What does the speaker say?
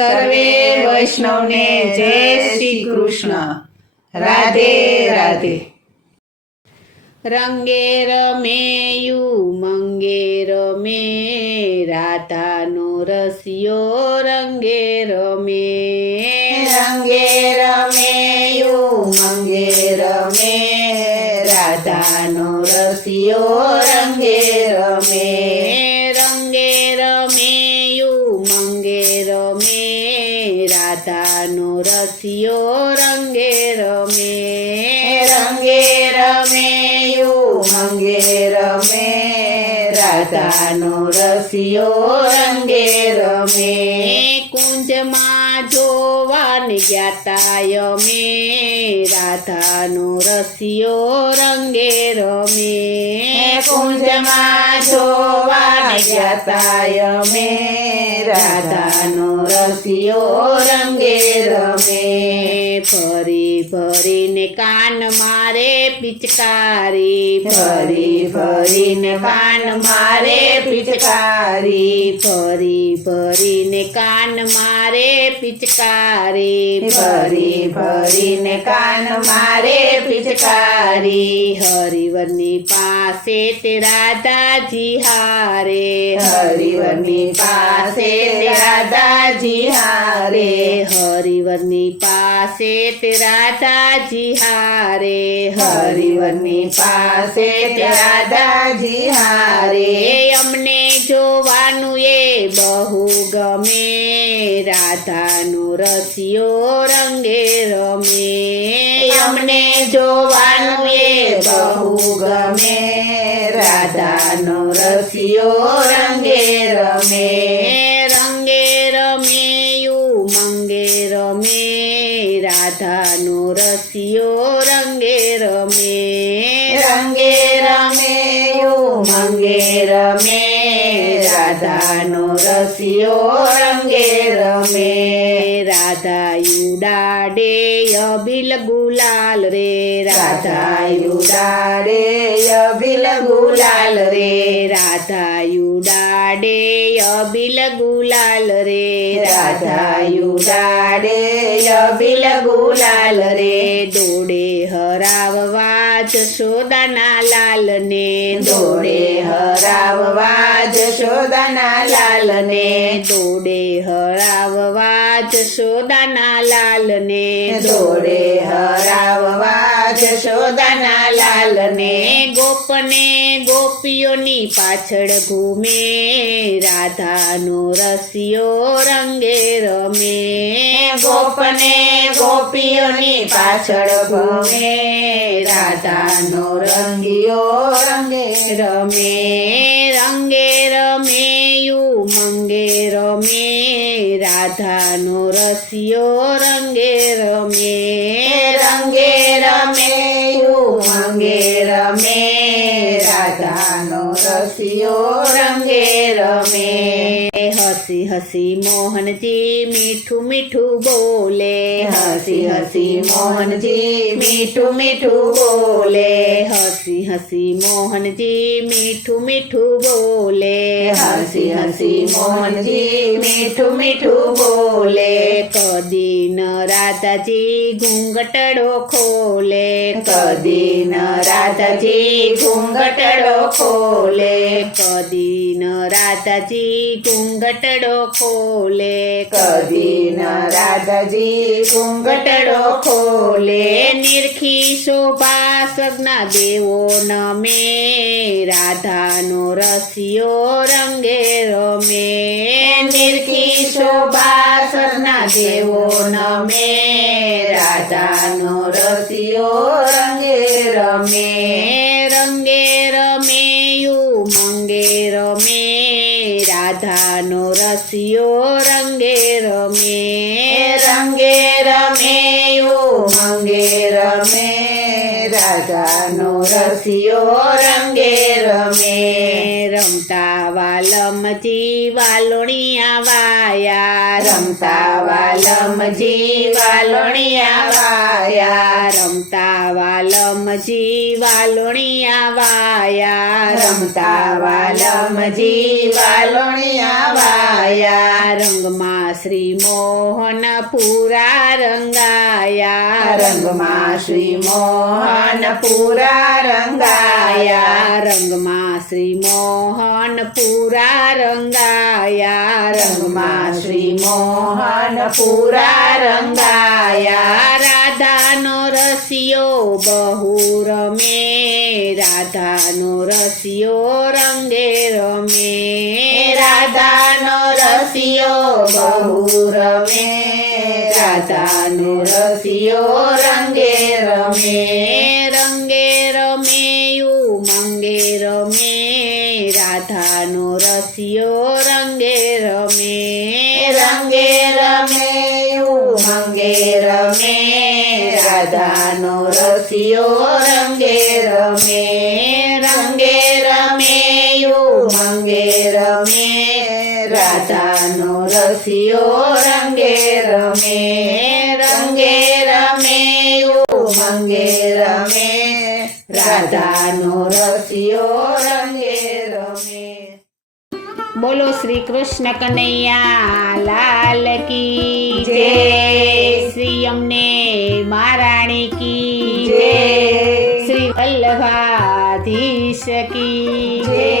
સર્વે વૈષ્ણવને જય શ્રી કૃષ્ણ. રાધે રાધે. રંગે રમે મંગે રમે રાધાનો રસિયો રંગે રમે. રંગે રમે મંગે રમે રાધાનો રસિયો રંગે રમે. રંગે રમે મંગે રમે રાધાનો રસિયો રંગે રમે. રંગે રમે મંગે રમે રાધાનો રસિયો રંગે રમે. કુંજમાં જોવાની ગયા અમે રાધાનો રસિયો રંગે રમે. કુંજમાં જોવા ગયા અમે રાધાનો રસિયો રંગે રમે. ફરી ફરીને કાન મારે પિચકારી. ફરી ફરીને કાન મારે પિચકારી. ફરી ફરીને કાન મારે પિચકારી. ફરી ફરીને કાન મારે પિચકારી. હરિવરની પાસે તે રાધાજી હારે. હરિવરની પાસે રાધાજી હારે. હરિવરની પાસે તે રાધાજી હારે. હરિવરની પાસે રાધાજી હારે. અમને જોવાનું એ બહુ ગમે રાધાનો રસિયો રંગે રમે. અમને જોવાનું એ બહુ ગમે રાધાનો રસિયો રંગે રમે. રંગે રમે મંગે રમે રાધાનો રસિયો રંગે રમે. રંગે રમે મંગે રમે રાધાનો રસિયો રંગે રમે. રાધા યુડાડે અબિલ ગુલાલ રે. રાધા યુડાડે અબિલ ગુલાલ રે. રાધા યુડાડે અબિલ ગુલાલ રે. રાધા યુડાડે અબિલ ગુલાલ રે. દોડે હરાવવા જશોદાના લાલને. દોડે હરાવવા જશોદાના લાલને. દોડે હરાવવા જશોદાના લાલને. દોડે હરાવવા જશોદાના લાલને. ગોપને ગોપીઓની પાછળ ઘૂમે રાધાનો રસિયો રંગે રમે. ગોપને ગોપીઓની પાછળ ઘૂમે રાધાનો રંગિયો રંગે રમે. રંગે રમે મંગે રમે રાધાનો રસિયો રંગે રમે. રંગે રમે મંગે રમે રાધાનો રસિયો રંગે રમે. હસી હસી મોહનજી મીઠું મીઠું બોલે. હસી હસી મોહનજી મીઠું મીઠું બોલે. હસી હસી મોહનજી મીઠું મીઠું બોલે. હસી હસી મોહનજી મીઠું મીઠું બોલે. કદી ન રાધાજી ઘૂંઘટડો ખોલે. કદી ન રાધાજી ઘૂંઘટડો ખોલે. કદી ન રાધાજી ઘૂંઘટડો ખોલે. કદી ન રાધાજી ઘૂંઘટડો ખોલે. નિરખી શોભા સગના દેવો નમે રાધાનો રસિયો રંગે રમે. નિરખી શોભા સગના દેવો નમે રાધાનો રસિયો રંગે રમે. રંગે રમે મંગે રમે રાધાનો રસિયો રંગે રમે. રંગે રમે મંગે રમે રાધાનો રસિયો રંગે રમે. રમતા વાલમજી વાલોણિયા વાયા. રમતા વાલમજી વાલોણિયા વાયા. રમતા વાલ વાલમજી વાલોણિયા વાયા રમતા વાલમજી વાલોણિયા વાયા રંગમાં શ્રી મોહન પૂરા રંગાયા રંગમાં શ્રી મોહન પૂરા રંગાયા રંગમાં શ્રી મોહન પૂરા રંગાયા રંગમાં શ્રી મોહન પૂરા રંગાયા રાધાનો રસિયો બહુ રમે રાધાનો રસિયો રંગે રમે રાધાનો રસિયો બહુ રમે રાધાનો રસિયો રંગે રમે રંગે રમે ઉમંગે રમે રાધાનો રસિયો રંગે રમે રંગે રમે ઉમંગે રમે રાધાનો રસિયો રંગે રમે રંગે રમે ઉમંગે રમે રાધાનો રસિયો રંગે રમે રંગે રમે ઉમંગે રમે રાધાનો રસિયો રંગે રમે. બોલો શ્રી કૃષ્ણ કનૈયા લાલ કી જય. જય શ્રી અમને મહારાણી કી જય. જય શ્રી વલ્લભાધીશ કી જય.